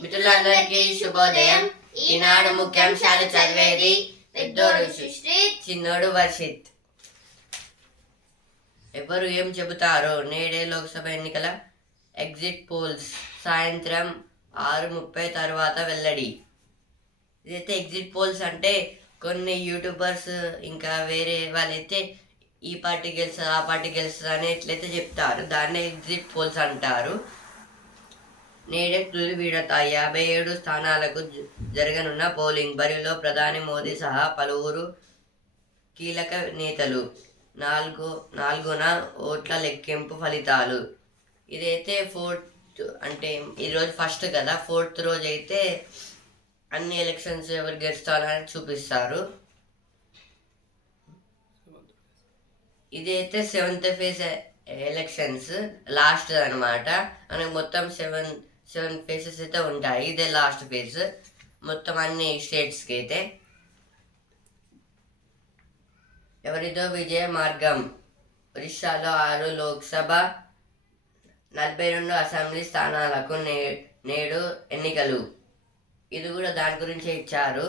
మిత్రులందరికీ శుభోదయం. ఈనాడు ముఖ్యాంశాలు చదివేది పెద్దోడు సుశ్రీత్, చిన్నోడు వర్షిత్. ఎవరు ఏం చెబుతారో నేడే లోక్సభ ఎన్నికల ఎగ్జిట్ పోల్స్ సాయంత్రం 6:30 తర్వాత వెల్లడి. ఇదైతే ఎగ్జిట్ పోల్స్ అంటే కొన్ని యూట్యూబర్స్ ఇంకా వేరే వాళ్ళైతే ఈ పార్టీ గెలుస్తుంది ఆ పార్టీ గెలుస్తుంది అని ఎట్లయితే చెప్తారు, దాన్నే ఎగ్జిట్ పోల్స్ అంటారు. నేడే తుది విడత 57 స్థానాలకు జరగనున్న పోలింగ్ బరిలో ప్రధాని మోదీ సహా పలువురు కీలక నేతలు. నాలుగున ఓట్ల లెక్కింపు ఫలితాలు. ఇదైతే 4th అంటే ఈరోజు ఫస్ట్ కదా, 4th రోజు అయితే అన్ని ఎలక్షన్స్ ఎవరు గెలుస్తారని చూపిస్తారు. ఇదైతే 7th ఫేజ్ ఎలక్షన్స్ లాస్ట్ అనమాట. మనకి మొత్తం సెవెన్ ఫేజెస్ అయితే ఉంటాయి. ఇదే లాస్ట్ ఫేజ్ మొత్తం అన్ని స్టేట్స్కి అయితే. ఎవరిదో విజయ మార్గం. ఒరిస్సాలో 6 లోక్సభ 42 అసెంబ్లీ స్థానాలకు నేడు ఎన్నికలు. ఇది కూడా దాని గురించే ఇచ్చారు.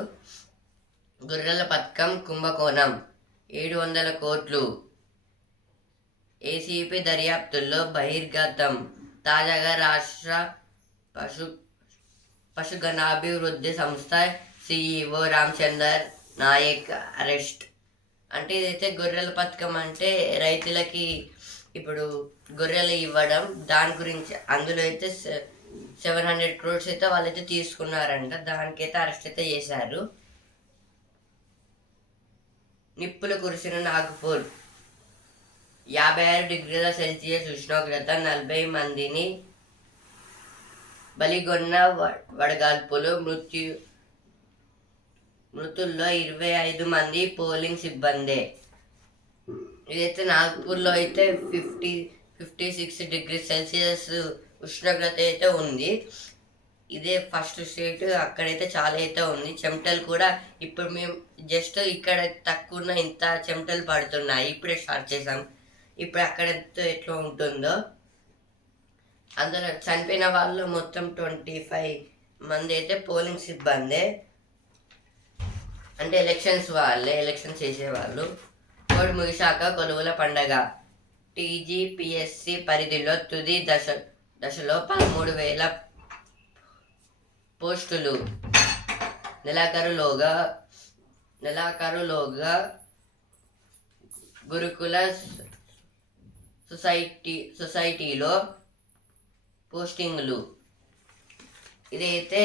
గొర్రెల పథకం కుంభకోణం 700 కోట్లు. ఏసీపీ దర్యాప్తుల్లో బహిర్గతం. తాజాగా రాష్ట్ర పశుగణాభివృద్ధి సంస్థ సిఇఓ రామచందర్ నాయక్ అరెస్ట్. అంటే ఇదైతే గొర్రెల పథకం అంటే రైతులకి ఇప్పుడు గొర్రెలు ఇవ్వడం, దాని గురించి అందులో అయితే 700 crores అయితే వాళ్ళైతే తీసుకున్నారంట. దానికైతే అరెస్ట్ అయితే చేశారు. నిప్పులు కురిసిన నాగపూర్. 56 డిగ్రీల సెల్సియస్ ఉష్ణోగ్రత 40 మందిని బలిగొన్న వడగాల్పులు. మృతుల్లో 25 మంది పోలింగ్ సిబ్బందే. ఇదైతే నాగ్పూర్లో అయితే 56 డిగ్రీ సెల్సియస్ ఉష్ణోగ్రత అయితే ఉంది. ఇదే ఫస్ట్ స్టేట్, అక్కడైతే చాలా అయితే ఉంది. చెమటలు కూడా ఇప్పుడు మేము జస్ట్ ఇక్కడ తక్కువ ఉన్న ఇంత చెమటలు పడుతున్నాయి. ఇప్పుడే స్టార్ట్ చేసాం. ఇప్పుడు అక్కడ ఎట్లా ఉంటుందో. అందులో చనిపోయిన వాళ్ళు మొత్తం 25 మంది అయితే పోలింగ్ సిబ్బందే, అంటే ఎలక్షన్స్ చేసేవాళ్ళు. కోడి ముగిశాక కొలువుల పండగ. టీజీపీఎస్సీ పరిధిలో తుది దశలో 13,000 పోస్టులు. నెలాఖరులోగా గురుకుల సొసైటీలో పోస్టింగ్లు. ఇదైతే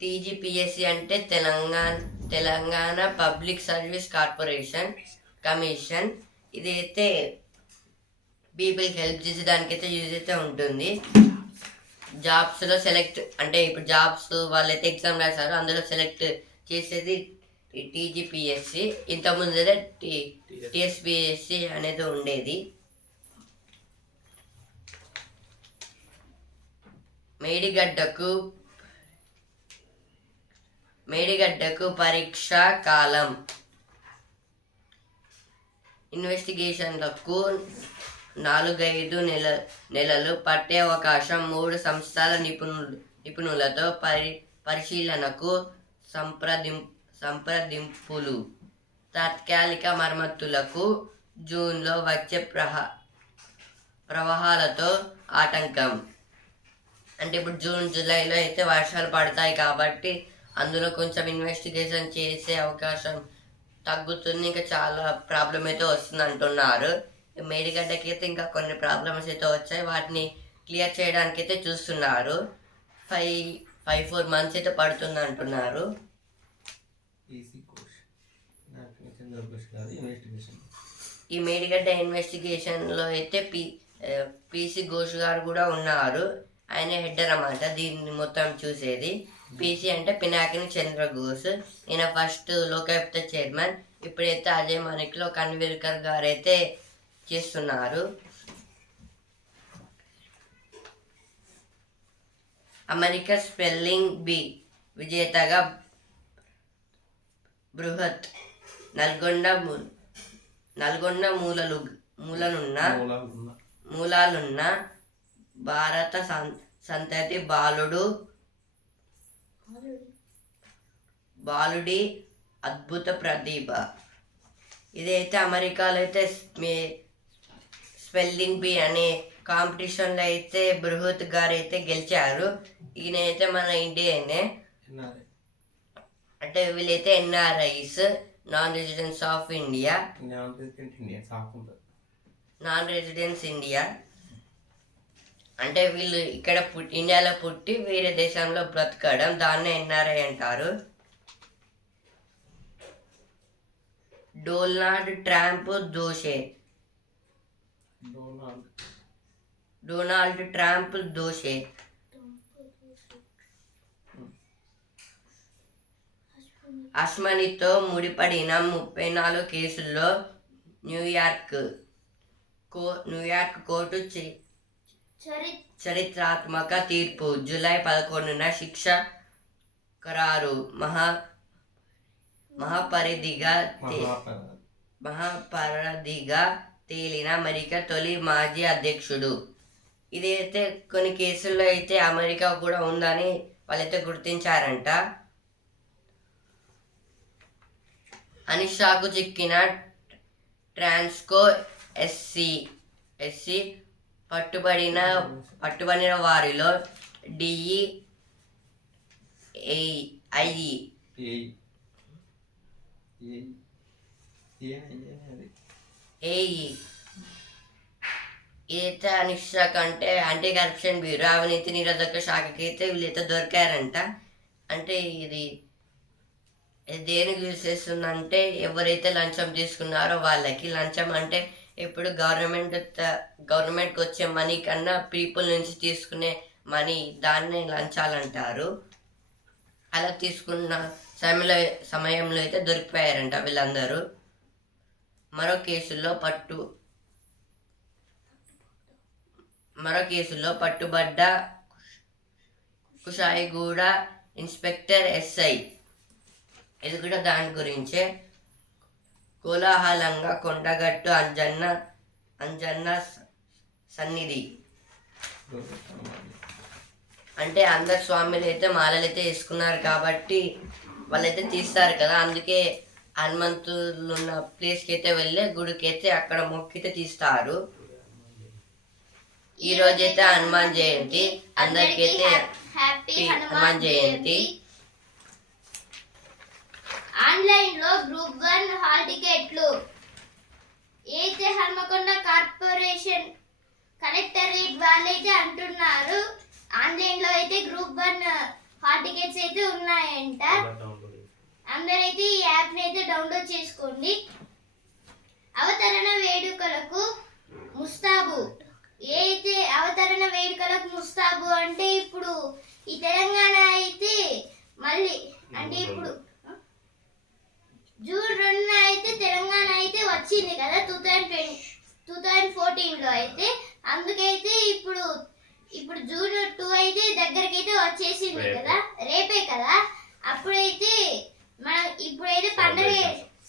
టీజీపీఎస్సీ అంటే Telangana public service corporation commission. ఇదైతే పీపుల్కి హెల్ప్ చేసేదానికైతే యూజ్ అయితే ఉంటుంది. జాబ్స్లో సెలెక్ట్ అంటే ఇప్పుడు జాబ్స్ వాళ్ళైతే ఎగ్జామ్ రాశారు, అందులో సెలెక్ట్ చేసేది టీజీపీఎస్సీ. ఇంతకుముందు అయితే టీఎస్పీఎస్సీ అనేది ఉండేది. మేడిగడ్డకు పరీక్షా కాలం. ఇన్వెస్టిగేషన్లకు 4-5 నెలలు పట్టే అవకాశం. 3 సంస్థల నిపుణులతో పరిశీలనకు సంప్రదింపులు. తాత్కాలిక మరమ్మతులకు జూన్లో వచ్చే ప్రవాహాలతో ఆటంకం. అంటే ఇప్పుడు జూన్ జూలైలో అయితే వర్షాలు పడతాయి కాబట్టి అందులో కొంచెం ఇన్వెస్టిగేషన్ చేసే అవకాశం తగ్గుతుంది. ఇంకా చాలా ప్రాబ్లం అయితే వస్తుంది అంటున్నారు. మేడిగడ్డకి అయితే ఇంకా కొన్ని ప్రాబ్లమ్స్ అయితే వచ్చాయి, వాటిని క్లియర్ చేయడానికి అయితే చూస్తున్నారు. 5-4 months అయితే పడుతుంది అంటున్నారు. ఈ మేడిగడ్డ ఇన్వెస్టిగేషన్లో అయితే పీసీ ఘోష్ గారు కూడా ఉన్నారు. ఆయన హెడ్ అన్నమాట దీన్ని మొత్తం చూసేది. పీసీ అంటే పినాకిని చంద్ర ఘోష్. ఈయన ఫస్ట్ లోకాయుక్త చైర్మన్. ఇప్పుడైతే అజయ్ మాణిక్లో కన్విల్కర్ గారు అయితే చేస్తున్నారు. అమెరికా స్పెల్లింగ్ బీ విజేతగా బృహత్. నల్గొండ మూలాలున్న భారత సంతతి బాలుడి అద్భుత ప్రతిభ. ఇదైతే అమెరికాలో అయితే స్పెల్లింగ్ బీ అనే కాంపిటీషన్లో అయితే బృహత్ గారు అయితే గెలిచారు. ఈయన అయితే మన ఇండియనే, అంటే వీళ్ళైతే NRIs, non residence of India, non residence India. అంటే వీళ్ళు ఇక్కడ ఇండియాలో పుట్టి వేరే దేశంలో బ్రతకడం, దాన్నే ఎన్ఆర్ఐ అంటారు. Donald Trump దోషే. అస్మనితో ముడిపడిన 34 కేసుల్లో న్యూయార్క్ కోర్టు చరిత్రాత్మక తీర్పు. జూలై 11న శిక్ష ఖరారు. మహాపరాధిగా తేలిన అమెరికా తొలి మాజీ అధ్యక్షుడు. ఇదైతే కొన్ని కేసుల్లో అయితే అమెరికా కూడా ఉందని వాళ్ళైతే గుర్తించారంట. అనిషాకు చిక్కిన ట్రాన్స్కో ఎస్సీ పట్టుబడిన వారిలో ఇదైతే అనిషాక్ అంటే యాంటీ కరప్షన్ బ్యూరో, అవినీతి నిరోధక శాఖకి అయితే వీళ్ళైతే దొరికారంట. అంటే ఇది దేనికి యూజ్ చేస్తుందంటే ఎవరైతే లంచం తీసుకున్నారో వాళ్ళకి. లంచం అంటే ఇప్పుడు గవర్నమెంట్కి వచ్చే మనీ కన్నా పీపుల్ నుంచి తీసుకునే మనీ, దాన్నే లంచాలంటారు. అలా తీసుకున్న సమయంలో అయితే దొరికిపోయారంట వీళ్ళందరూ. మరో కేసులో పట్టుబడ్డ కుషాయిగూడ ఇన్స్పెక్టర్ ఎస్ఐ. ఇది కూడా దాని గురించే. కోలాహలంగా కొండగట్టు అంజన్న సన్నిధి. అంటే అందరు స్వామిలు అయితే మాలలు అయితే వేసుకున్నారు కాబట్టి వాళ్ళైతే తీస్తారు కదా, అందుకే హనుమంతులు ఉన్న ప్లేస్కి అయితే వెళ్ళి గుడికి అయితే అక్కడ మొక్కితే తీస్తారు. ఈ రోజైతే హనుమాన్ జయంతి. అందరికైతే హ్యాపీ హనుమాన్ జయంతి. ఆన్లైన్ లో గ్రూప్ 1 హాల్ టికెట్లు అయితే హన్మకొండ కార్పొరేషన్ కలెక్టరేట్ వాళ్ళైతే అంటున్నారు, ఆన్లైన్ లో అయితే గ్రూప్ 1 హాల్ టికెట్స్ అయితే ఉన్నాయంట. అందరైతే ఈ యాప్ ని అయితే డౌన్లోడ్ చేసుకోండి. అవతరణ వేడుకలకు ముస్తాబు. అంటే ఇప్పుడు ఈ తెలంగాణ అయితే మళ్ళీ అంటే ఇప్పుడు జూన్ 2 అయితే తెలంగాణ అయితే వచ్చింది కదా 2014లో అయితే. అందుకైతే ఇప్పుడు జూన్ 2 అయితే దగ్గరికి అయితే వచ్చేసింది కదా, రేపే కదా. అప్పుడైతే మనం ఇప్పుడైతే పండుగ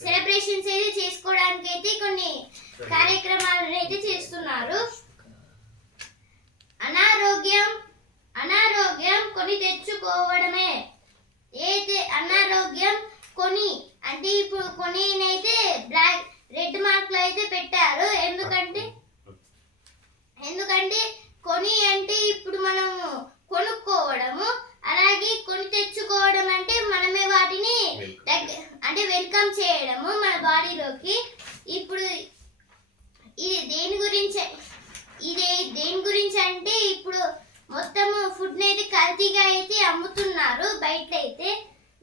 సెలబ్రేషన్స్ అయితే చేసుకోవడానికి అయితే కొన్ని కార్యక్రమాలను అయితే చేస్తున్నారు. అనారోగ్యం కొని తెచ్చుకోవడమే. అయితే అనారోగ్యం కొని అంటే ఇప్పుడు కొనినైతే రెడ్ మార్క్ లో అయితే పెట్టారు. ఎందుకంటే కొని అంటే ఇప్పుడు మనము కొనుక్కోవడము, అలాగే కొని తెచ్చుకోవడం అంటే మనమే వాటిని అంటే వెల్కమ్ చేయడము మన బాడీలోకి. ఇప్పుడు ఇది దేని గురించి అంటే ఇప్పుడు మొత్తము ఫుడ్ అయితే కల్తీగా అయితే అమ్ముతున్నారు బయట అయితే.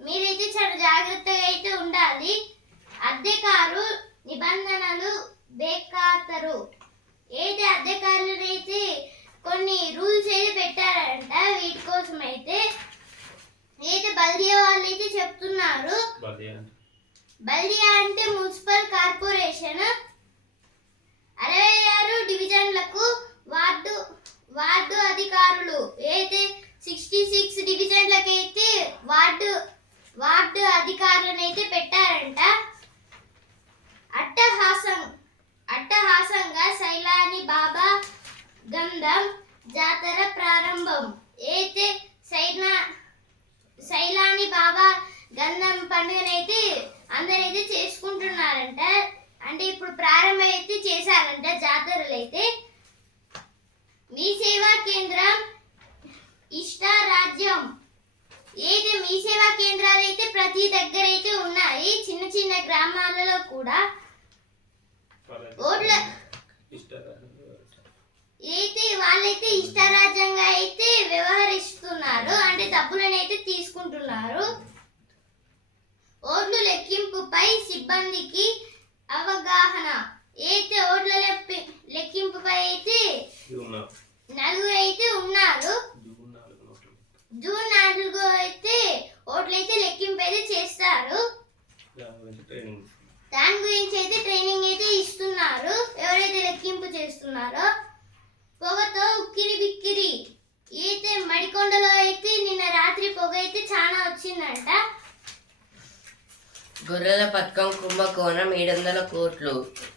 మీరైతే చాలా జాగ్రత్తగా అయితే ఉండాలి. అద్దెకారు నిబంధనలు బేఖాతరు. అయితే అద్దెకారులు అయితే కొన్ని రూల్స్ అయితే పెట్టారంట. వీటి కోసం అయితే బల్దియా వాళ్ళు అయితే చెప్తున్నారు. బల్దియా అంటే మున్సిపల్ కార్పొరేషన్. 66 డివిజన్లకు వార్డు అధికారులు. అయితే 66 డివిజన్లకు అయితే వార్డు అధికారులను అయితే పెట్టారంట. అట్టహాసంగా సైలాని బాబా గంధం జాతర ప్రారంభం. అయితే సైలాని బాబా గంధం పండుగనైతే అందరైతే చేసుకుంటున్నారంట. అంటే ఇప్పుడు ప్రారంభం అయితే చేశారంట జాతరలు అయితే. మీ సేవా కేంద్రం ఇష్టారాజ్యం. అయితే మీ సేవా కేంద్రాలు అయితే ప్రతి దగ్గర అయితే ఉన్నాయి, చిన్న చిన్న గ్రామాలలో కూడా. ఓట్ల అయితే వాళ్ళైతే ఇష్టారాజ్యంగా అయితే వ్యవహరిస్తున్నారు, అంటే డబ్బులను అయితే తీసుకుంటున్నారు. ఓట్ల లెక్కింపుపై సిబ్బందికి అవగాహన. అయితే ఓట్ల లెక్కింపుపై అయితే నలుగురు అయితే ఉన్నారు. జూన్ 4 అయితే ఓట్లయితే లెక్కింపు అయితే చేస్తారు. దాని గురించి అయితే ట్రైనింగ్ అయితే ఇస్తున్నారు ఎవరైతే లెక్కింపు చేస్తున్నారో. పొగతో ఉక్కిరి బిక్కిరి. అయితే మడికొండలో అయితే నిన్న రాత్రి పొగ అయితే చాలా వచ్చిందంట. గొర్రెల పథకం కుంభకోణం 700 కోట్లు.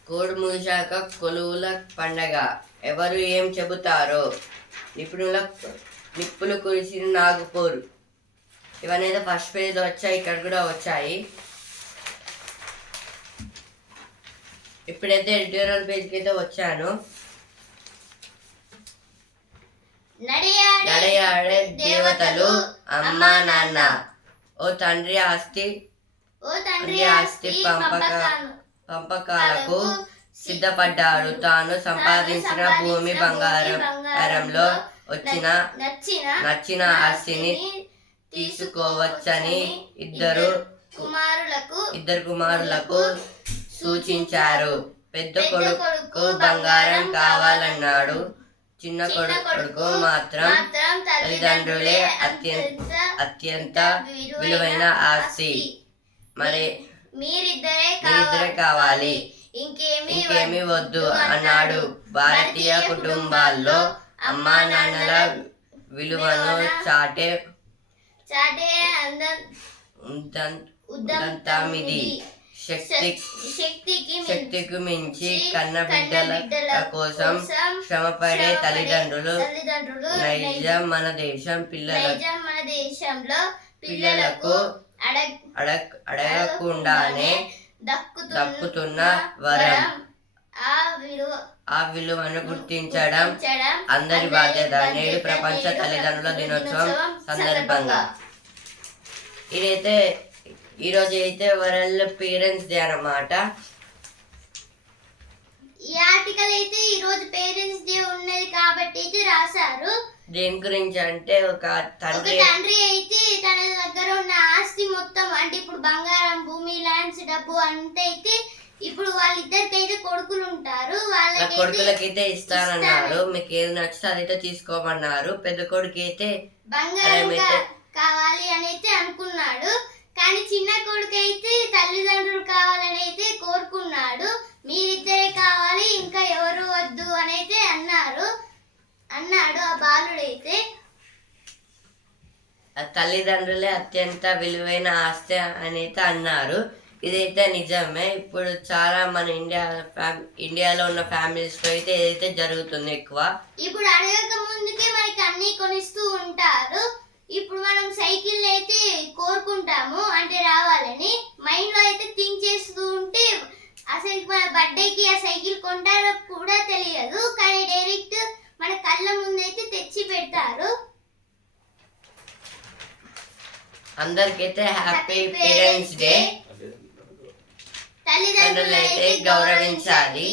కోడ్ మూసాక కొలువుల పండగ. ఎవరు ఏం చెబుతారో నిప్పులు కురిసిన నాగపూర్. ఇవన్నీ అయితే ఫస్ట్ పేజ్లో వచ్చాయి, ఇక్కడ కూడా వచ్చాయి. ఇప్పుడైతే ఎడిటోరియల్ పేజ్కి అయితే వచ్చాను. నడయాడే దేవతలు అమ్మా నాన్న. ఓ తండ్రి ఆస్తి పంపకాలకు సిద్ధపడ్డాడు. తాను సంపాదించిన భూమి బంగారంలో నచ్చిన ఆస్తిని తీసుకోవచ్చని ఇద్దరు కుమారులకు సూచించారు. పెద్ద కొడుకు బంగారం కావాలన్నాడు. చిన్న కొడుకు మాత్రం తల్లిదండ్రులే అత్యంత విలువైన ఆస్తి, మరి మీరిద్దరే కావాలి, ఇంకేమీ వద్దు అన్నాడు. భారతీయ కుటుంబాల్లో అమ్మా నాన్నల విలువను చాటే ఉదంతమిది. శక్తికి మించి కన్న బిడ్డల కోసం శ్రమపడే తల్లిదండ్రులు నైజం మన దేశంలో పిల్లలకు అడగకుండానే దక్కుతున్న వరం. ఆ విలువను గుర్తించడం అందరి బాధ్యత. నేడు ప్రపంచ తల్లిదండ్రుల దినోత్సవం సందర్భంగా ఈరోజు అయితే వరల్డ్ పేరెంట్స్ డే అన్నమాట. ఈ ఆర్టికల్ అయితే ఈ రోజు పేరెంట్స్ డే ఉన్నది కాబట్టి అయితే రాశారు. దేని గురించి అంటే ఒక తండ్రి అయితే తన దగ్గర ఉన్న ఆస్తి మొత్తం, అంటే ఇప్పుడు బంగారం, భూమి, ల్యాండ్స్, డబ్బు అంతా అయితే ఇప్పుడు వాళ్ళిద్దరికైతే కొడుకులు ఉంటారు, కొడుకులకైతే ఇస్తానన్నారు. మీకు ఏది నచ్చితే అదైతే తీసుకోమన్నారు. పెద్ద కొడుకు అయితే బంగారం కావాలి అని అయితే అనుకున్నాడు, కానీ చిన్న కొడుకు అయితే తల్లిదండ్రులు కావాలని అయితే కోరుకున్నాడు. మీరిద్దరే కావాలి, ఇంకా ఎవరు వద్దు అని అయితే అన్నాడు ఆ బాలుడైతే. తల్లిదండ్రులే అత్యంత విలువైన ఆస్తి అని అయితే అన్నారు. ఇదైతే నిజమే. ఇప్పుడు చాలా మన ఇండియాలో ఉన్న ఫ్యామిలీస్ లో అయితే ఏదైతే జరుగుతుంది ఎక్కువ. ఇప్పుడు అడగక ముందుకే మనకి అన్ని కొనిస్తూ ఉంటారు. ఇప్పుడు మనం సైకిల్ అయితే కోరుకుంటాము, అంటే రావాలని మైండ్ లో అయితే థింక్ చేస్తూ ఉంటే అసలు మన బర్త్డేకి ఆ సైకిల్ కొంటారో కూడా తెలియదు, కానీ డైరెక్ట్ మన కళ్ళ ముందైతే తెచ్చి పెడతారు. అందరికైతే హ్యాపీ పేరెంట్స్ డే. తల్లిదండ్రులు అయితే గౌరవించాలి.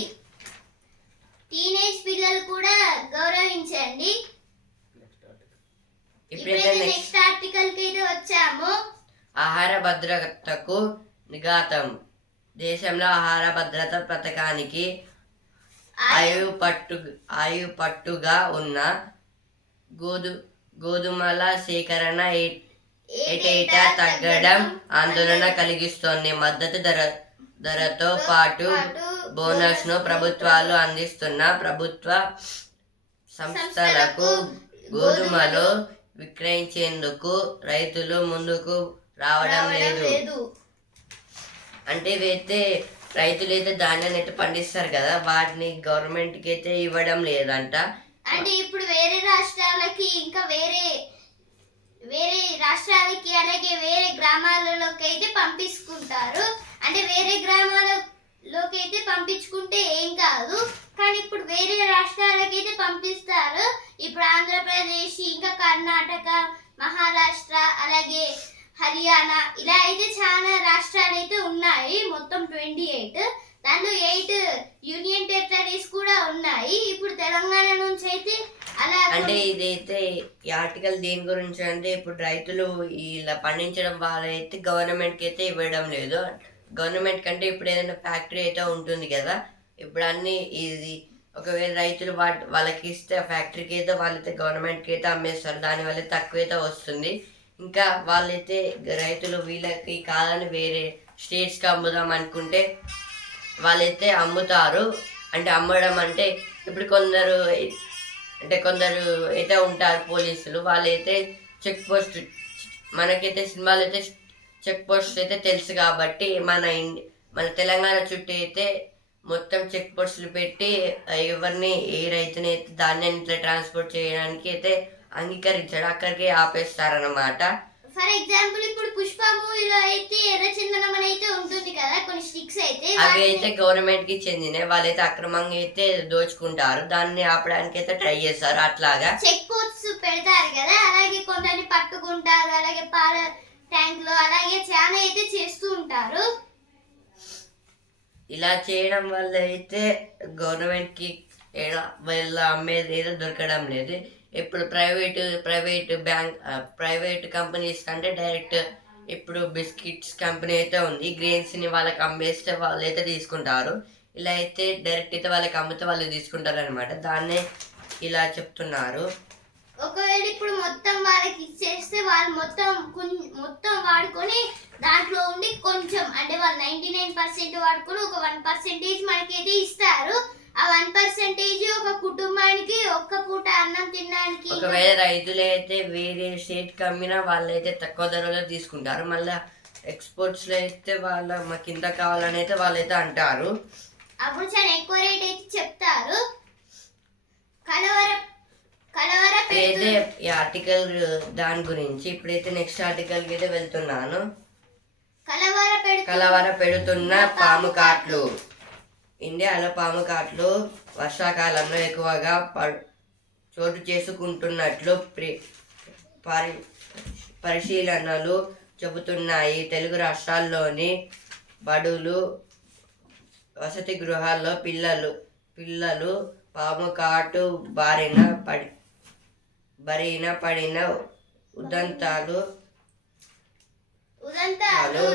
టీనేజ్ పిల్లలు కూడా గౌరవించండి. ఇప్పుడైతే నెక్స్ట్ ఆర్టికల్ కి అయితే వచ్చాము. ఆహార భద్రతకు నిఘాతం. దేశంలో ఆహార భద్రత పథకానికి ఆయుపట్టుగా ఉన్న గోధుమల సేకరణ ఏటేటా తగ్గడం ఆందోళన కలిగిస్తోంది. మద్దతు ధరతో పాటు బోనస్ ను ప్రభుత్వాలు అందిస్తున్న ప్రభుత్వ సంస్థలకు గోధుమలు విక్రయించేందుకు రైతులు ముందుకు రావడం లేదు. అంటే రైతులు అయితే ధాన్యాన్ని అయితే పండిస్తారు కదా, వాటిని గవర్నమెంట్కి అయితే ఇవ్వడం లేదంట. అంటే ఇప్పుడు వేరే రాష్ట్రాలకి ఇంకా వేరే వేరే రాష్ట్రాలకి అలాగే వేరే గ్రామాలలోకి అయితే పంపించుకుంటారు. అంటే వేరే గ్రామాలలోకి అయితే పంపించుకుంటే ఏం కాదు, కానీ ఇప్పుడు వేరే రాష్ట్రాలకి అయితే పంపిస్తారు. ఇప్పుడు ఆంధ్రప్రదేశ్, ఇంకా కర్ణాటక, మహారాష్ట్ర, అలాగే హర్యానా, ఇలా అయితే చాలా రాష్ట్రాలు అయితే ఉన్నాయి. మొత్తం 28, దాంట్లో 8 యూనియన్ టెరిటరీస్ కూడా ఉన్నాయి. ఇప్పుడు తెలంగాణ నుంచి అయితే అలా అంటే ఇదైతే ఈ ఆర్టికల్ దేని గురించి అంటే ఇప్పుడు రైతులు ఇలా పండించడం వాళ్ళైతే గవర్నమెంట్కి అయితే ఇవ్వడం లేదు. గవర్నమెంట్ కంటే ఇప్పుడు ఏదైనా ఫ్యాక్టరీ అయితే ఉంటుంది కదా, ఇప్పుడు అన్ని ఇది ఒకవేళ రైతులు వాళ్ళకి ఇస్తే ఆ ఫ్యాక్టరీకి అయితే వాళ్ళైతే గవర్నమెంట్కి అయితే అమ్మేస్తారు, దానివల్ల తక్కువ అయితే వస్తుంది. ఇంకా వాళ్ళైతే రైతులు వీళ్ళకి కాదని వేరే స్టేట్స్కి అమ్ముదాం అనుకుంటే వాళ్ళైతే అమ్ముతారు. అంటే అమ్మడం అంటే ఇప్పుడు కొందరు అయితే ఉంటారు పోలీసులు, వాళ్ళైతే చెక్ పోస్ట్, మనకైతే సినిమాలు అయితే చెక్ పోస్ట్ అయితే తెలుసు కాబట్టి మన తెలంగాణ చుట్టూ అయితే మొత్తం చెక్ పోస్టులు పెట్టి ఎవరిని ఏ రైతుని అయితే ధాన్యాన్ని ఇట్లా ట్రాన్స్పోర్ట్ చేయడానికి అయితే అంగీకరించాడు అక్కడికి ఆపేస్తారన్నమాట. ఫర్ ఎగ్జాంపుల్ ఇప్పుడు పుష్ప మూవీలో అయితే ఎర్రచందనం అని అయితే ఉంటుంది కదా, కొన్ని స్టిక్స్ అయితే అవి అయితే గవర్నమెంట్ కి చెందిన వాళ్ళైతే అక్రమంగా అయితే దోచుకుంటారు, దాన్ని ఆపడానికి అయితే ట్రై చేస్తారు. అట్లాగా చెక్ పోస్ట్ పెడతారు కదా, అలాగే కొందరిని పట్టుకుంటారు, అలాగే పాల ట్యాంక్ లో అలాగే చాలా అయితే చేస్తూ ఉంటారు. ఇలా చేయడం వల్ల అయితే గవర్నమెంట్ కి వీళ్ళ అమ్మేది ఏదో దొరకడం లేదు. ఇప్పుడు ప్రైవేట్ కంపెనీస్ కంటే డైరెక్ట్ ఇప్పుడు బిస్కెట్స్ కంపెనీ అయితే ఉంది, గ్రెయిన్స్ని వాళ్ళకి అమ్మేస్తే వాళ్ళు అయితే తీసుకుంటారు. ఇలా అయితే డైరెక్ట్ అయితే వాళ్ళకి అమ్మితే వాళ్ళు తీసుకుంటారు అనమాట, దాన్నే ఇలా చెప్తున్నారు. ఒకవేళ ఇప్పుడు మొత్తం వాళ్ళకి ఇచ్చేస్తే వాళ్ళు మొత్తం వాడుకొని దాంట్లో ఉండి కొంచెం అంటే వాళ్ళు 99% వాడుకొని ఒక 1% మనకైతే ఇస్తారు. ఆ 1% ఒక కుటుంబానికి ఒక్క పూట అన్నం తినడానికి. ఒకవేళ రైతులు అయితే వేరే స్టేట్ కి అమ్మినా వాళ్ళైతే తక్కువ ధరలో తీసుకుంటారు. మళ్ళీ ఎక్స్పోర్ట్స్ లో అయితే మాకు ఇంత కావాలని అయితే వాళ్ళైతే అంటారు, అప్పుడు చాలా ఎక్కువ రేట్ అయితే చెప్తారు. అయితే ఈ ఆర్టికల్ దాని గురించి. ఇప్పుడైతే నెక్స్ట్ ఆర్టికల్ కి అయితే వెళ్తున్నాను. కలవర పెడుతున్న పాము కాట్లు. ఇండియాలో పాము కాట్లు వర్షాకాలంలో ఎక్కువగా చోటు చేసుకుంటున్నట్లు పరిశీలనలు చెబుతున్నాయి. తెలుగు రాష్ట్రాల్లోని బడులు, వసతి గృహాల్లో పిల్లలు పాము కాటు బారిన పడిన ఉదంతాలు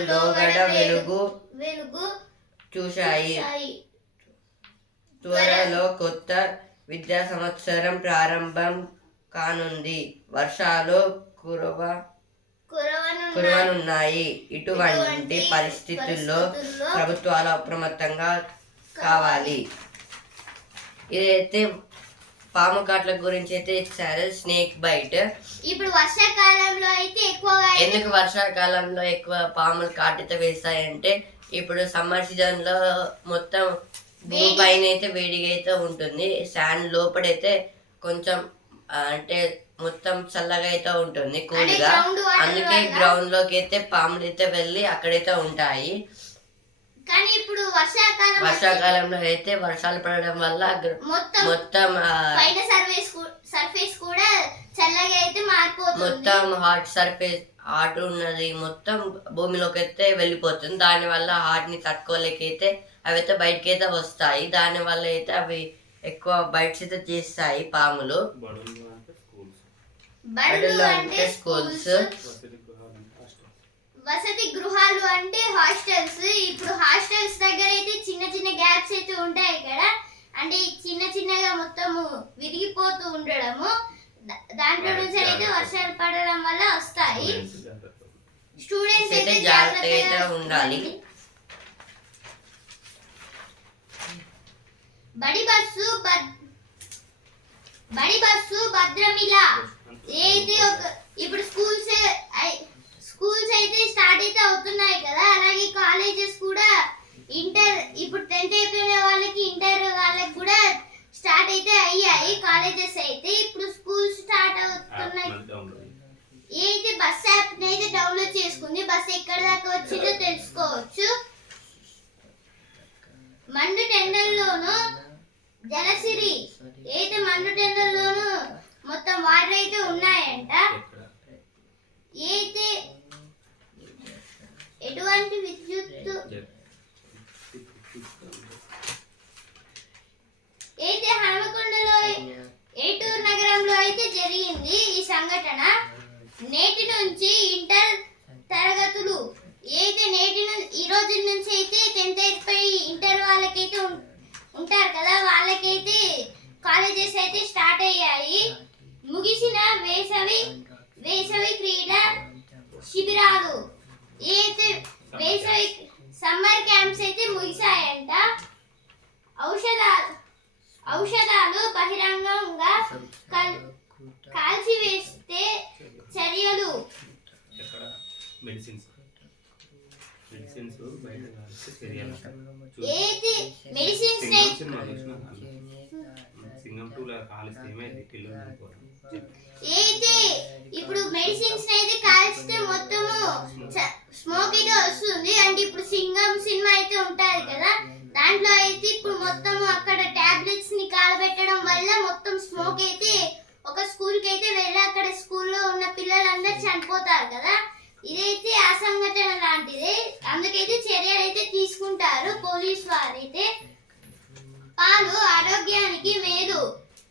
లోగడ వెలుగు చూశాయి. త్వరలో కొత్త విద్యా సంవత్సరం ప్రారంభం కానుంది, వర్షాలు కురవనున్నాయి. ఇటువంటి పరిస్థితుల్లో ప్రభుత్వాలు అప్రమత్తంగా కావాలి. ఇదైతే పాము కాట్ల గురించి అయితే ఇచ్చారు, స్నేక్ బైట్. ఇప్పుడు వర్షాకాలంలో అయితే ఎక్కువగా ఎందుకు వర్షాకాలంలో ఎక్కువ పాములు కాటితో వేస్తాయంటే ఇప్పుడు సమ్మర్ సీజన్ లో మొత్తం భూమి పైన అయితే వేడిగా అయితే ఉంటుంది, శాండ్ లోపడైతే కొంచెం అంటే మొత్తం చల్లగా అయితే ఉంటుంది, కూల్గా. అందుకే గ్రౌండ్ లోకి అయితే పాములు అయితే వెళ్ళి అక్కడైతే ఉంటాయి. కానీ ఇప్పుడు వర్షాకాలంలో అయితే వర్షాలు పడడం వల్ల మొత్తం పైన సర్ఫేస్ కూడా చల్లగా అయితే మారిపోతుంది, మొత్తం హాట్ ఉన్నది మొత్తం భూమిలోకి అయితే వెళ్ళిపోతుంది. దాని వల్ల హాట్ ని తట్టుకోలేకైతే అవి అయితే బయటకి అయితే వస్తాయి. దాని వల్ల అయితే అవి ఎక్కువ బైట్స్ అయితే చేస్తాయి పాములు. బడులు అంటే స్కూల్స్, వసతి గృహాలు అంటే హాస్టల్స్. ఇప్పుడు హాస్టల్స్ దగ్గర అయితే చిన్న చిన్న గ్యాప్స్ అయితే ఉంటాయి కదా, అంటే చిన్నగా మొత్తము విరిగిపోతూ ఉండడము, దాంట్లో నుంచి అయితే వర్షాలు పడడం వల్ల వస్తాయి. స్టూడెంట్స్ అయితే జాగ్రత్తగా ఉండాలి. బడి బస్సు భద్రమిలా ఏది ఇప్పుడు స్కూల్స్ అయితే స్టార్ట్ అయితే అవుతున్నాయి కదా, అలాగే కాలేజెస్ కూడా ఇప్పుడు 10th అయిపోయిన వాళ్ళకి ఇంటర్ వాళ్ళకి కూడా స్టార్ట్ అయితే అయ్యాయి కాలేజెస్ అయితే. అయితే బస్ యాప్ అయితే డౌన్లోడ్ చేసుకుంది. బస్ ఎక్కడ దాకా వచ్చిందో తెలుసుకోవచ్చు. మండు టెండర్లోను జలసిరి అయితే మండు టెండర్లోను మొత్తం వాటర్ అయితే ఉన్నాయంట. అయితే ఎటువంటి విద్యుత్ అయితే హనుమకొండలో ఏటూరు నగరంలో అయితే జరిగింది ఈ సంఘటన. నేటి నుంచి ఇంటర్ తరగతులు అయితే ఈ రోజు నుంచి అయితే 10th అయిపోయి ఇంటర్ వాళ్ళకైతే ఉంటారు కదా, వాళ్ళకైతే కాలేజెస్ అయితే స్టార్ట్ అయ్యాయి. ముగిసిన వేసవి క్రీడా శిబిరాలు అయితే వేసవి సమ్మర్ క్యాంప్స్ అయితే ముగిసాయంట. ఔషధాలు బహిరంగంగా కాల్చివేస్తే చర్యలు. మెడిసిన్స్ బయట చర్యలు. ఏది మెడిసిన్స్ సింగం 2 కాలిస్తే ఏమైంది? అయితే ఇప్పుడు మెడిసిన్స్ అయితే కాల్చితే మొత్తము స్మోక్ అయితే వస్తుంది. అంటే ఇప్పుడు సింగం సినిమా అయితే ఉంటది కదా, దాంట్లో అయితే ఇప్పుడు మొత్తము అక్కడ టాబ్లెట్స్ ని కాలబెట్టడం వల్ల మొత్తం స్మోక్ అయితే ఒక స్కూల్ కి అయితే వెళ్ళి అక్కడ స్కూల్లో ఉన్న పిల్లలందరూ చనిపోతారు కదా. ఇదైతే ఆ సంఘటన లాంటిదే, అందుకైతే చర్యలు అయితే తీసుకుంటారు పోలీస్ వారైతే. పాలు ఆరోగ్యానికి మేలు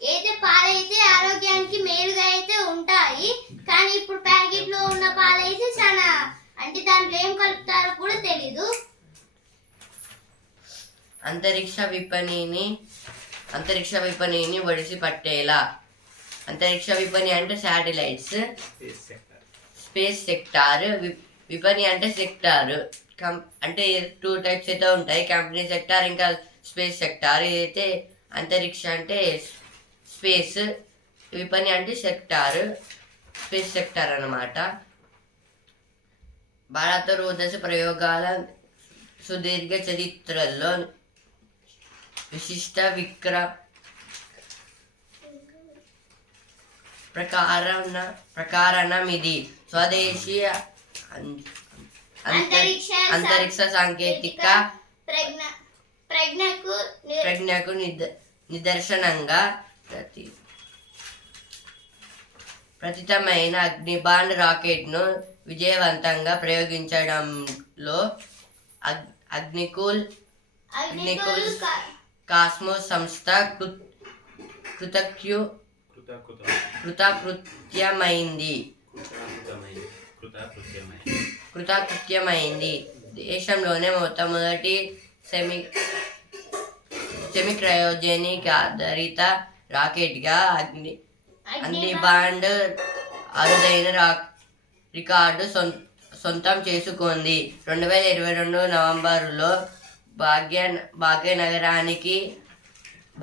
అయితే పాలైతే ఆరోగ్యానికి మేలుగా అయితే ఉంటాయి. కానీ ఇప్పుడు ప్యాకెట్ లో ఉన్న పాలైతే చాలా అంటే దాంట్లో ఏం కలుపుతారో కూడా తెలీదు. అంతరిక్ష విపణిని ఒడిసి పట్టేలా. అంతరిక్ష విపణి అంటే శాటిలైట్స్, స్పేస్ సెక్టార్. విపణి అంటే సెక్టార్. అంటే 2 టైప్స్ అయితే ఉంటాయి, కంపెనీ సెక్టార్ ఇంకా స్పేస్ సెక్టార్. ఇదైతే అంతరిక్ష అంటే స్పేస్, విపణి అంటే సెక్టార్, స్పేస్ సెక్టార్ అన్నమాట. భారత రోదసి ప్రయోగాల సుదీర్ఘ చరిత్రలో విశిష్ట ప్రకారణం ఇది. స్వదేశీ అంతరిక్ష సాంకేతిక ప్రజ్ఞకు నిదర్శనంగా ప్రతితమైన అగ్నిబాండ్ రాకెట్ను విజయవంతంగా ప్రయోగించడంలో అగ్నికూల్ కాస్మోస్ సంస్థ కృతకృత్యమైంది. దేశంలోనే మొట్టమొదటి సెమీ క్రయోజెనిక్ ఆధారిత రాకెట్గా అగ్నిబాండ్ అరుదైన రికార్డు సొంతం చేసుకుంది. 2022 నవంబరులో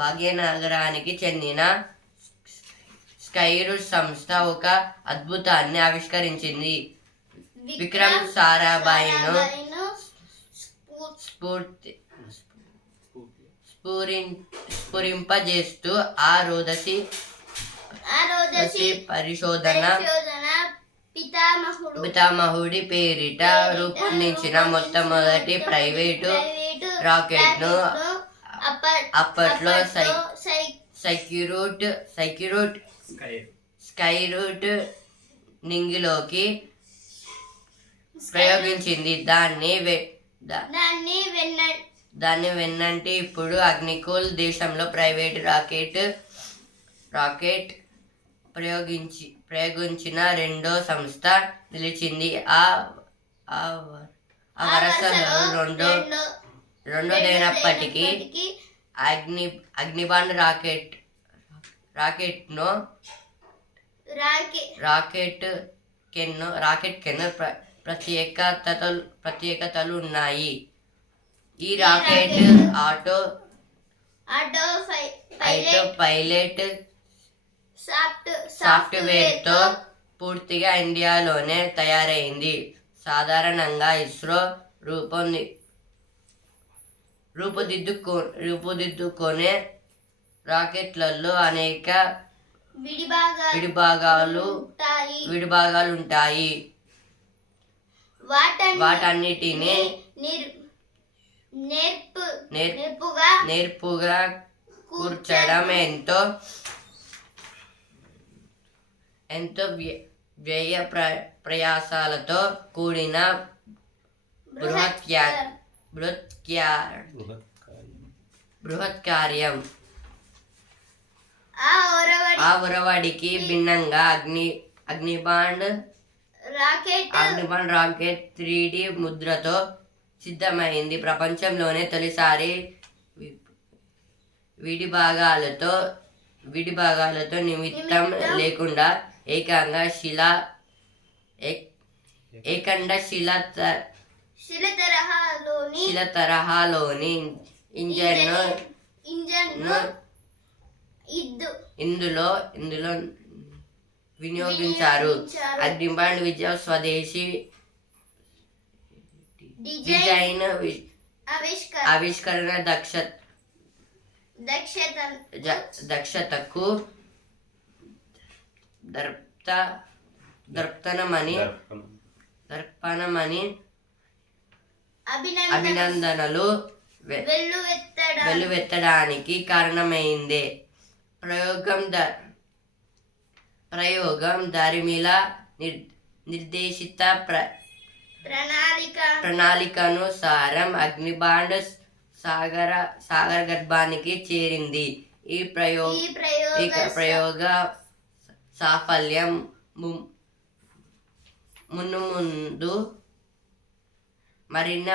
భాగ్యనగరానికి చెందిన స్కైరూట్ సంస్థ ఒక అద్భుతాన్ని ఆవిష్కరించింది. విక్రమ్ సారాభాయ్ను స్ఫురింపజేస్తూ ఆ రోదసి పరిశోధన పితామహుడి పేరిట రూపొందించిన మొట్టమొదటి ప్రైవేటు రాకెట్ను అప్పట్లో స్కైరూట్ నింగిలోకి ప్రయోగించింది. దాన్ని వెన్నంటి ఇప్పుడు అగ్నికూల్ దేశంలో ప్రైవేట్ రాకెట్ ప్రయోగించిన రెండో సంస్థ నిలిచింది. ఆ వరుసలో రెండోదైనప్పటికీ అగ్నిబాండ్ రాకెట్ కెన్ను ప్రత్యేకతలు ఉన్నాయి. ఈ రాకెట్ ఆటో పైలట్ సాఫ్ట్వేర్తో పూర్తిగా ఇండియాలోనే తయారైంది. సాధారణంగా ఇస్రో రూపుదిద్దుకునే రాకెట్లలో అనేక విడిభాగాలు ఉంటాయి. వాటన్నిటిని నేర్పుగా కూర్చడం ఎంతో వ్యయ ప్రయాసాలతో కూడిన బృహత్ కార్యం. ఆ ఒరవడికి భిన్నంగా అగ్నిబాండ్ రాకెట్ 3D ముద్రతో సిద్ధమైంది. ప్రపంచంలోనే తొలిసారి విడిభాగాలతో నిమిత్తం లేకుండా ఏకండ శిల తరహాలోని ఇంజన్ను ఇందులో వినియోగించారు. అగ్నిబాండ్ విజయ స్వదేశీ డిజైన్ ఆవిష్కరణ దక్షతకు దర్పణమని అభినందనలు వెల్లువెత్తడానికి కారణమైంది. ప్రయోగం దరిమిల నిర్దేశిత ప్రణాళికానుసారం అగ్నిబాండ్ సాగర గర్భానికి చేరింది. ఈ ప్రయోగ సాఫల్యం మున్ముందు మరిన్ని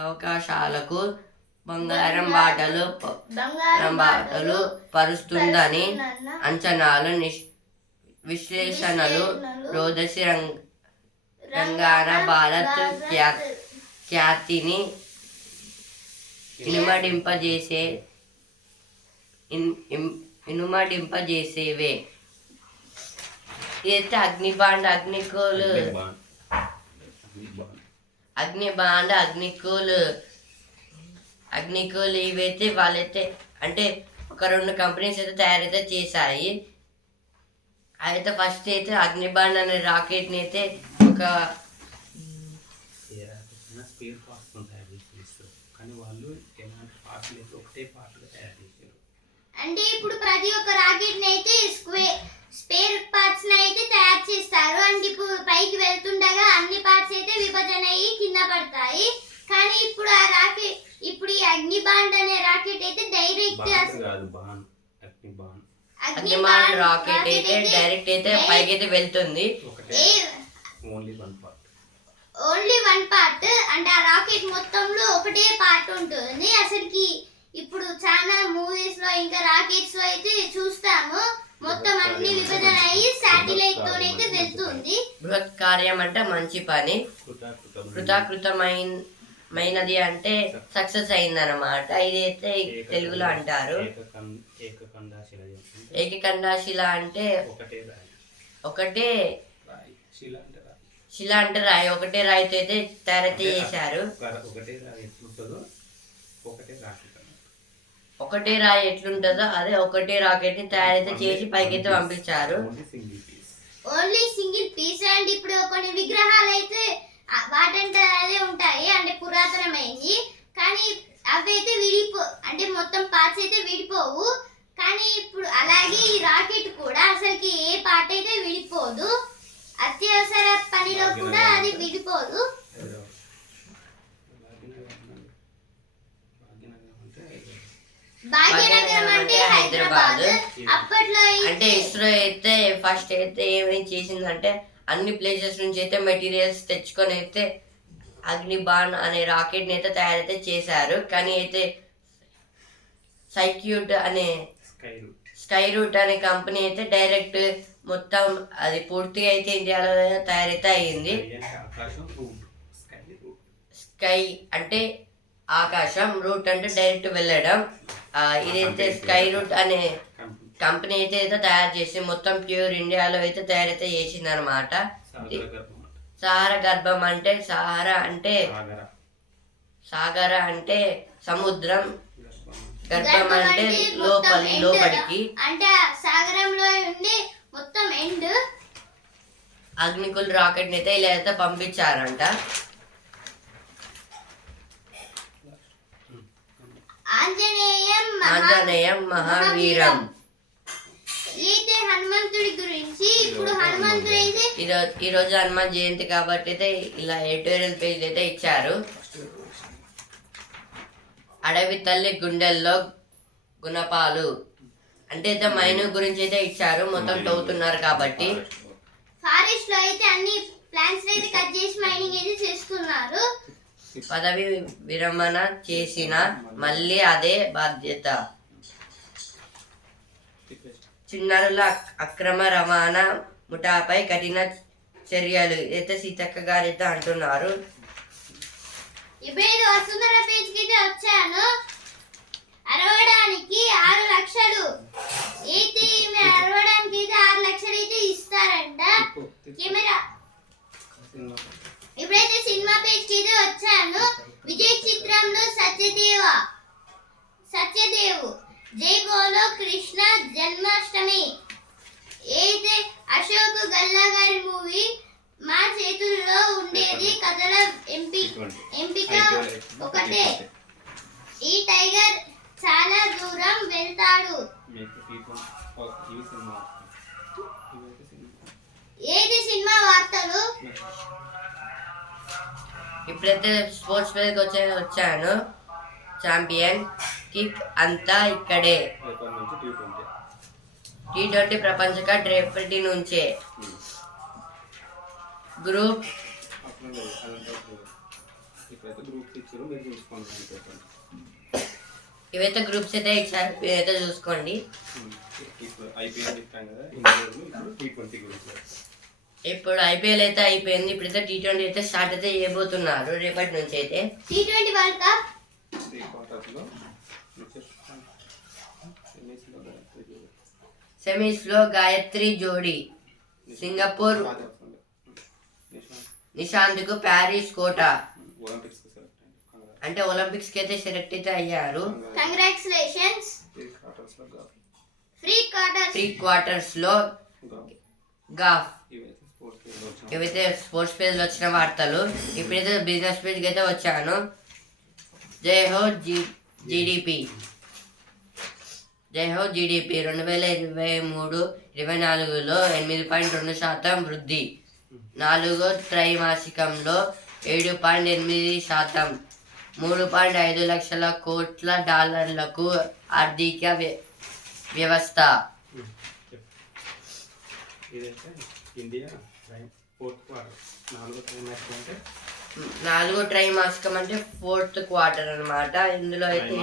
అవకాశాలకు బంగారం బాటలు పరుస్తుందని అంచనాలు విశ్లేషణలు రోదసి రంగాన భారత్ ఖ్యాతిని ఇనుమడింపజేసేవే. ఇదైతే అగ్నిబాండ్ అగ్నికూల్ ఇవైతే వాళ్ళైతే అంటే ఒక 2 కంపెనీస్ అయితే తయారైతే చేశాయి. అయితే ఫస్ట్ అయితే అగ్నిబాండ్ అనే రాకెట్ని అయితే ఒక స్పేర్ పార్ట్స్ తయారు చేస్తారు, కానీ వాళ్ళు ఎలాంటి పార్ట్స్ లేదు, ఒకటే పార్ట్గా తయారు చేశారు. అంటే ఇప్పుడు ప్రతి ఒక్క రాకెట్ ని అయితే స్పేర్ పార్ట్స్ అయితే తయారు చేస్తారు. అంటే ఇప్పుడు పైకి వెళ్తుండగా అన్ని పార్ట్స్ అయితే విభజన అయ్యి కింద పడతాయి. కానీ ఇప్పుడు ఆ రాకెట్ ఇప్పుడు ఈ అగ్నిబాండ్ అనే రాకెట్ అయితే డైరెక్ట్ అగ్నిబాండ్ రాకెట్ అయితే డైరెక్ట్ అయితే పైకి అయితే వెళ్తుంది. ఓన్లీ వన్ పార్ట్ అంటే ఆ రాకెట్ మొత్తంలో ఒకటే పార్ట్ ఉంటుంది. అసలుకి ఇప్పుడు చాలా మూవీస్ లో ఇంకా రాకెట్స్ లో అయితే చూస్తాము మొత్తం అన్ని విభజన అయ్యి శాటిలైట్ తోనైతే వెళ్తుంది. బృహత్ కార్యం అంటే మంచి పని, కృతమైనది అంటే సక్సెస్ అయిందన్నమాట. ఇదైతే తెలుగులో అంటారు. ఏకకండాశిల అంటే ఒకటే శిల అంటే రాయి, ఒకటే రాయితో అయితే తయారైతే చేశారు. ఒకటే రాయి ఎట్లుంటుందో అదే ఒకటే రాకెట్ ని తయారైతే చేసి పైకైతే పంపించారు. Only single piece. అండ్ ఇప్పుడు కొన్ని విగ్రహాలు అయితే వాటంటే అదే ఉంటాయి అంటే పురాతనమైంది, కానీ అవి అయితే అంటే మొత్తం పార్ట్స్ అయితే విడిపోవు. కానీ ఇప్పుడు అలాగే ఈ రాకెట్ కూడా అసలుకి ఏ పార్ట్ అయితే విడిపోదు, అత్యవసర పనిలో కూడా అది విడిపోదు. భాగ్యనగరం అంటే హైదరాబాద్. అప్పట్లో అంటే ఇస్రో అయితే ఫస్ట్ అయితే ఏమేమి చేసిందంటే అన్ని ప్లేసెస్ నుంచి అయితే మెటీరియల్స్ తెచ్చుకొని అయితే అగ్నిబాండ్ అనే రాకెట్ ని అయితే తయారైతే చేశారు. కానీ అయితే స్కై రూట్ అనే కంపెనీ అయితే డైరెక్ట్ మొత్తం అది పూర్తిగా అయితే ఇండియాలో తయారైతే అయ్యింది. స్కై అంటే ఆకాశం, రూట్ అంటే డైరెక్ట్ వెళ్ళడం. ఇదైతే స్కై రూట్ అనే కంపెనీ అయితే తయారు చేసి మొత్తం ప్యూర్ ఇండియాలో అయితే తయారైతే చేసింది అనమాట. సహారా గర్భం అంటే సాగర అంటే సముద్రం, గర్భం అంటే లోపలికి. అంటే ఆ సాగరంలో ఉండి మొత్తం ఎండ్. అగ్నికుల్ రాకెట్ అయితే ఇలా అయితే పంపించారంట. ఆంజనేయం మహావీరం. అయితే హనుమంతుడి గురించి ఇప్పుడు హనుమంతుడు అయితే ఈరోజు హనుమాన్ జయంతి కాబట్టి అయితే ఇలా ఎడిటోరియల్ పేజ్ అయితే ఇచ్చారు. అడవి తల్లి గుండెల్లో గుణపాలు అంటే అయితే మైను గురించి అయితే ఇచ్చారు. మొత్తం తవ్వుతున్నారు కాబట్టి ఫారెస్ట్ లో అయితే అన్ని ప్లాంట్స్ అయితే కట్ చేసి మైనింగ్ అయితే చేస్తున్నారు. పదవి విరమణ చేసిన మళ్ళీ అదే బాధ్యత. చిన్నారుల అక్రమ రవాణా ముఠాపై కఠిన చర్యలు అయితే సీతక్క గారు అయితే అంటున్నారు. ఇప్పుడు వసుంధర పేజ్ కి వచ్చాను. అరవడానికి 6 లక్షలు అయితే అరవడానికి అయితే 6 లక్షలు అయితే ఇస్తారంట. కెమెరా ఇప్పుడైతే సినిమా పేజ్ కి అయితే వచ్చాను. విజయ్ చిత్రంలో సత్యదేవు జై బోలో కృష్ణ జన్మాష్టమి. అయితే అశోక్ గల్లా గారి మూవీ మా చేతుల్లో ఉండేది కథల ఎంపిక ఒకటే. ఈ టైగర్ చాలా దూరం వెళ్తాడు. ఏది సినిమా వార్తలు. ఇప్పుడైతే స్పోర్ట్స్ పేజ్కి వచ్చాను. ఛాంపియన్ కిక్ అంతా ఇక్కడే. T20 ప్రపంచ కప్ రేపటి నుంచే. గ్రూప్ ఇవైతే గ్రూప్స్ అయితే ఇచ్చారు, ఇవైతే చూసుకోండి. ఇప్పుడు ఐపీఎల్ అయితే అయిపోయింది. ఇప్పుడైతే T20 అయితే స్టార్ట్ అయితే చేయబోతున్నారు రేపటి నుంచి అయితే. T20 వరల్డ్ కప్ సెమీస్ లో గాయత్రి జోడీ సింగపూర్ నిశాంత్ కు ప్యారిస్ కోట అంటే ఒలింపిక్స్ కి అయితే సెలెక్ట్ అయితే అయ్యారు. కంగ్రాచులేషన్స్. ప్రీ క్వార్టర్స్ లో గాఫ్. ఇవైతే స్పోర్ట్స్ పేజ్ లో వచ్చిన వార్తలు. ఇప్పుడైతే బిజినెస్ పేజ్ కి అయితే వచ్చాను. జై హో జీడిపి 2023-24లో 8.2% వృద్ధి. 4వ త్రైమాసికంలో 7.8%, 3.5 లక్షల కోట్ల డాలర్లకు ఆర్థిక వ్యవస్థ. నాలుగో త్రైమాసికం అంటే 4th క్వార్టర్ అన్నమాట. ఇందులో అయితే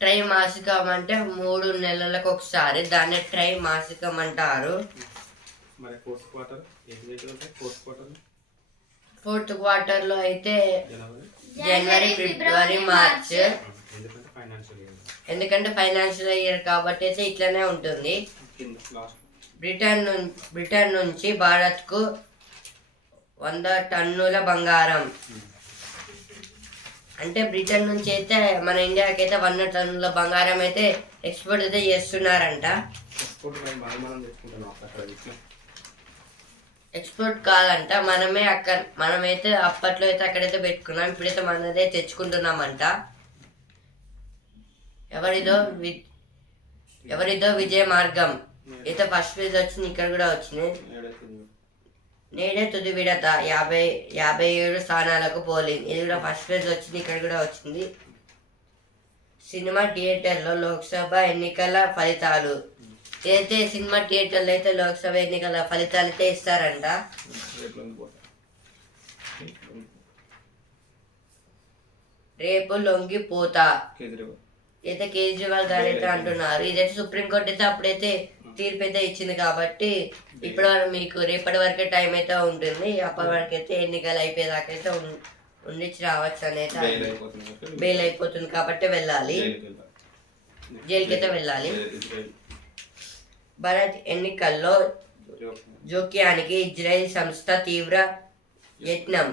త్రైమాసికం అంటే 3 నెలలకు ఒకసారి, దాన్ని త్రైమాసికం అంటారు. ఫోర్త్ క్వార్టర్ లో అయితే జనవరి, ఫిబ్రవరి, మార్చ్. ఎందుకంటే ఫైనాన్షియల్ ఇయర్ కాబట్టి అయితే ఇట్లనే ఉంటుంది. బ్రిటన్ నుంచి భారత్ కు 100 టన్నుల బంగారం. అంటే బ్రిటన్ నుంచి అయితే మన ఇండియాకి అయితే 100 టన్నుల బంగారం అయితే ఎక్స్పోర్ట్ అయితే చేస్తున్నారంట. ఎక్స్పోర్ట్ కాదంట, మనమైతే అప్పట్లో అయితే అక్కడైతే పెట్టుకున్నాం. ఇప్పుడైతే మనదే తెచ్చుకుంటున్నామంట. ఎవరిదో విజయ మార్గం అయితే ఫస్ట్ పేజ్ వచ్చింది, ఇక్కడ కూడా వచ్చింది. నేడే తుది విడత 57 స్థానాలకు పోలింగ్. ఇది కూడా ఫస్ట్ పేజ్ వచ్చింది, ఇక్కడ కూడా వచ్చింది. సినిమా థియేటర్లో లోక్సభ ఎన్నికల ఫలితాలు. అయితే సినిమా థియేటర్లో అయితే లోక్సభ ఎన్నికల ఫలితాలు అయితే ఇస్తారంట. రేపు లొంగిపోతా అయితే కేజ్రీవాల్ గారు అయితే అంటున్నారు. ఇదైతే సుప్రీంకోర్టు అయితే అప్పుడైతే తీర్పు అయితే ఇచ్చింది కాబట్టి ఇప్పుడు మీకు రేపటి వరకే టైం అయితే ఉంటుంది. అప్పటి వరకు అయితే ఎన్నికలు అయిపోయేదాకా అయితే ఉండిచ్చి రావచ్చు అని అయితే బెయిల్ అయిపోతుంది కాబట్టి వెళ్ళాలి, జైలుకి అయితే వెళ్ళాలి. భారత్ ఎన్నికల్లో జోక్యానికి ఇజ్రాయెల్ సంస్థ తీవ్ర యత్నం.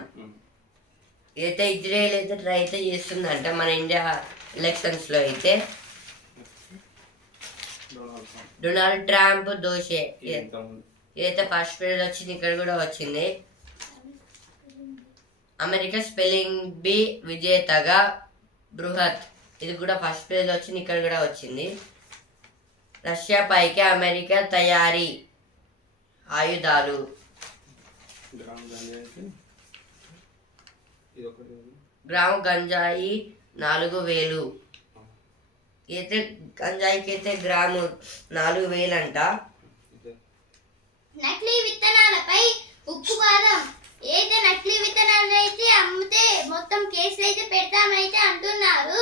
ఇదైతే ఇజ్రాయెల్ అయితే ట్రై అయితే చేస్తుందంట మన ఇండియా ఎలక్షన్స్లో అయితే. డొనాల్డ్ ట్రంప్ దోషే. ఇదైతే ఫస్ట్ పేజ్ వచ్చింది, ఇక్కడ కూడా వచ్చింది. అమెరికా స్పెల్లింగ్ బీ విజేతగా బృహత్. ఇది కూడా ఫస్ట్ పేజ్లో వచ్చింది, ఇక్కడ కూడా వచ్చింది. రష్యా పైకి అమెరికా తయారీ ఆయుధాలు. గ్రాము గంజాయి 4000. అయితే గంజాయికి అయితే గ్రాము 4000 అంట. నకిలీ విత్తనాలపై ఉక్కుపాదం. ఏదైతే నకిలీ విత్తనాలు అయితే అమ్మితే మొత్తం కేసులు అయితే పెడతామైతే అంటున్నారు.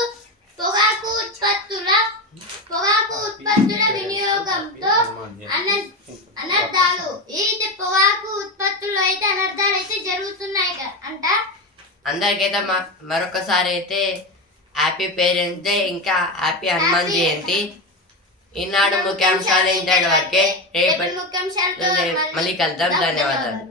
పొగాకు ఉత్పత్తుల వినియోగంతో అనర్థాలు. ఏదైతే పొగాకు ఉత్పత్తుల్లో అయితే అనర్థాలు అయితే జరుగుతున్నాయి అంట. అందరికైతే మరొకసారి అయితే హ్యాపీ పేరెంట్స్ డే, ఇంకా హ్యాపీ హనుమాన్ జయంతి. ఈనాడు ముఖ్యాంశాలు ఇంతటి వరకే. రేపటి ముఖ్యాంశాలతో మళ్ళీ కలుద్దాం. ధన్యవాదాలు.